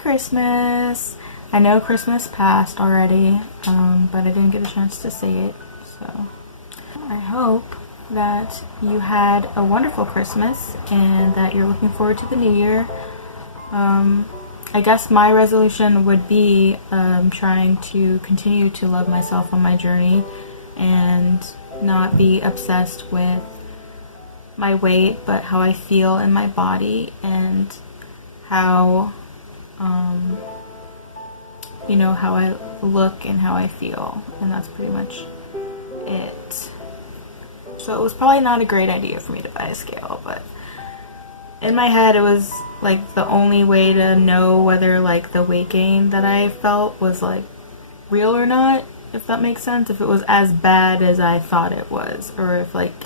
Christmas! I know Christmas passed already, but I didn't get a chance to say it, so I hope that you had a wonderful Christmas and that you're looking forward to the new year. I guess my resolution would be trying to continue to love myself on my journey and not be obsessed with my weight, but how I feel in my body and how how I look and how I feel, and that's pretty much it. So it was probably not a great idea for me to buy a scale, but in my head it was like the only way to know whether like the weight gain that I felt was like real or not, if that makes sense, if it was as bad as I thought it was, or if like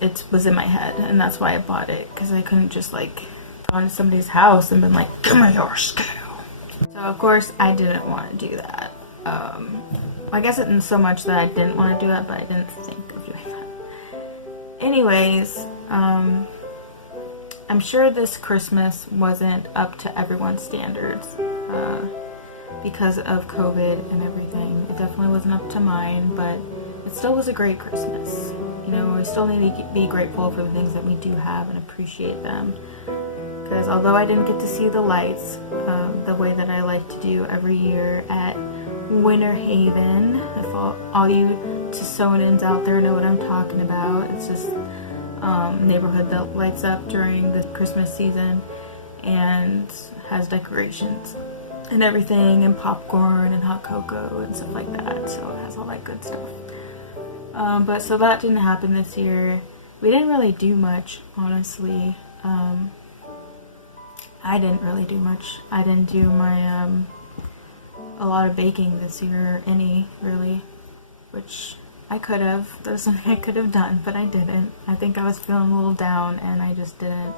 it was in my head, and that's why I bought it, because I couldn't just like go into somebody's house and been like, give me your scale. So of course I didn't want to do that. I guess it isn't so much that I didn't want to do that, but I didn't think of doing that. Anyways, I'm sure this Christmas wasn't up to everyone's standards because of COVID and everything. It definitely wasn't up to mine, but it still was a great Christmas. You know, we still need to be grateful for the things that we do have and appreciate them. Because although I didn't get to see the lights the way that I like to do every year at Winter Haven, if all you Tucsonans out there know what I'm talking about, it's just neighborhood that lights up during the Christmas season and has decorations and everything, and popcorn and hot cocoa and stuff like that, so it has all that good stuff. But so that didn't happen this year. We didn't really do much, honestly. I didn't really do much. I didn't do my a lot of baking this year, any really, which I could have. That was something I could have done, but I didn't. I think I was feeling a little down and I just didn't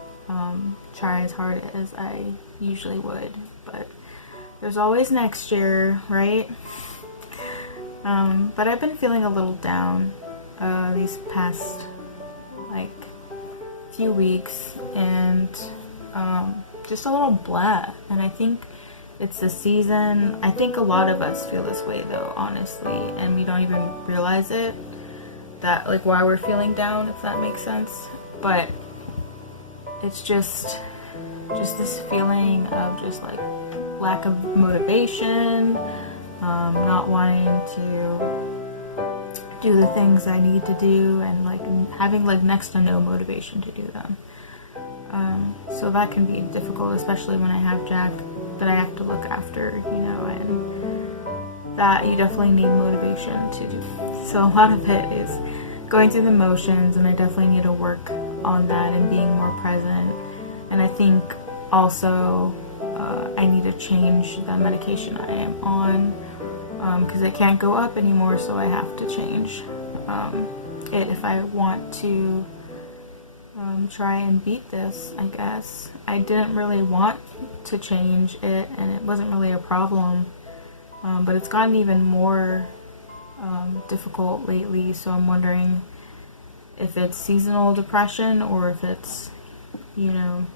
try as hard as I usually would. But there's always next year, right? But I've been feeling a little down these past like few weeks, and just a little blah. And I think it's the season. I think a lot of us feel this way though, honestly, and we don't even realize it, that like why we're feeling down, if that makes sense. But it's just this feeling of just like lack of motivation, not wanting to do the things I need to do, and like having like next to no motivation to do them. So that can be difficult, especially when I have Jack that I have to look after, and that you definitely need motivation to do. So a lot of it is going through the motions, and I definitely need to work on that and being more present. And I think also I need to change the medication I am on, because it can't go up anymore, so I have to change it if I want to try and beat this, I guess. I didn't really want to change it, and it wasn't really a problem, but it's gotten even more difficult lately, so I'm wondering if it's seasonal depression or if it's, and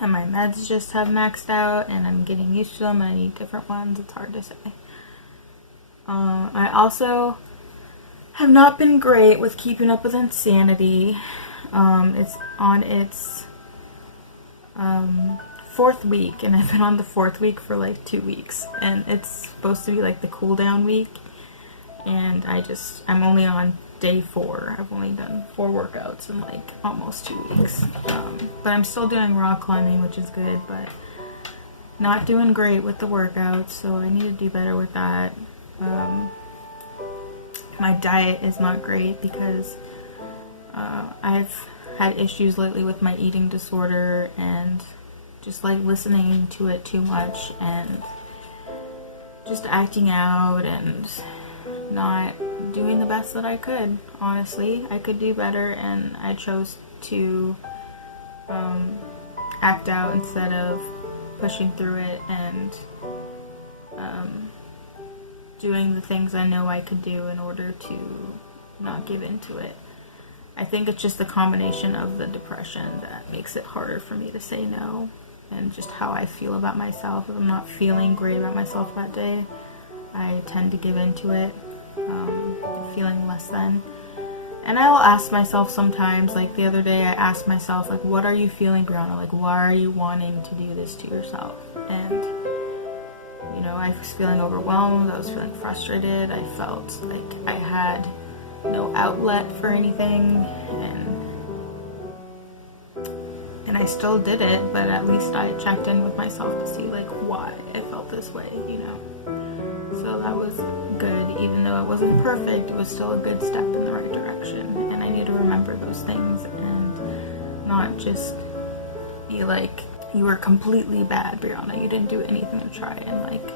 my meds just have maxed out and I'm getting used to them and I need different ones. It's hard to say. I also have not been great with keeping up with insanity. It's on its 4th week, and I've been on the 4th week for like 2 weeks, and it's supposed to be like the cool down week, and I'm only on day 4. I've only done 4 workouts in like almost 2 weeks, but I'm still doing rock climbing, which is good, but not doing great with the workouts, so I need to do better with that. My diet is not great because I've had issues lately with my eating disorder and just like listening to it too much and just acting out and not doing the best that I could. Honestly, I could do better, and I chose to act out instead of pushing through it and doing the things I know I could do in order to not give into it. I think it's just the combination of the depression that makes it harder for me to say no. and just how I feel about myself. If I'm not feeling great about myself that day, I tend to give into it, feeling less than. And I will ask myself sometimes, like the other day I asked myself, like, what are you feeling, Brianna? Like, why are you wanting to do this to yourself? And, you know, I was feeling overwhelmed, I was feeling frustrated, I felt like I had no outlet for anything, and I still did it, but at least I checked in with myself to see, like, why I felt this way, you know? So that was good. Even though it wasn't perfect, it was still a good step in the right direction. And I need to remember those things and not just be like, you were completely bad, Brianna. You didn't do anything to try and, like,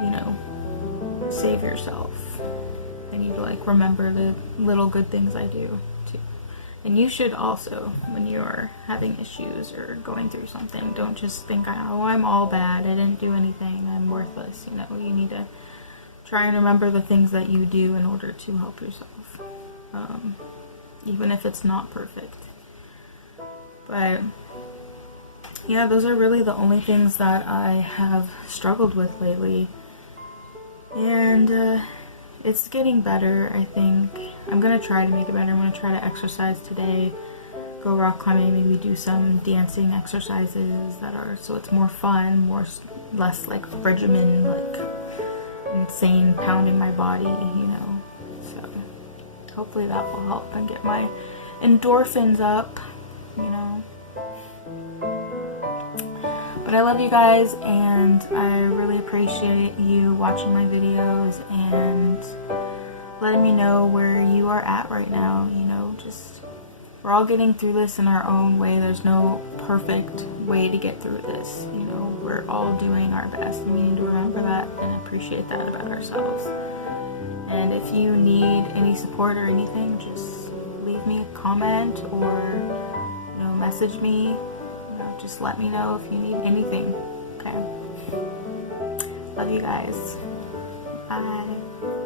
you know, save yourself. I need to, like, remember the little good things I do too. And you should also, when you're having issues or going through something, don't just think, oh, I'm all bad, I didn't do anything, I'm worthless. You know, you need to try and remember the things that you do in order to help yourself, even if it's not perfect. But yeah, those are really the only things that I have struggled with lately, and it's getting better, I think. I'm gonna try to make it better. I'm gonna try to exercise today, go rock climbing, maybe do some dancing exercises that are, so it's more fun, less like regimen, like insane pounding my body, you know. So hopefully that will help and get my endorphins up, you know. But I love you guys, and I really appreciate you watching my videos and letting me know where you are at right now. You know, just, we're all getting through this in our own way. There's no perfect way to get through this. You know, we're all doing our best, and we need to remember that and appreciate that about ourselves. And if you need any support or anything, just leave me a comment or, you know, message me. You know, just let me know if you need anything. Okay? Love you guys. Bye.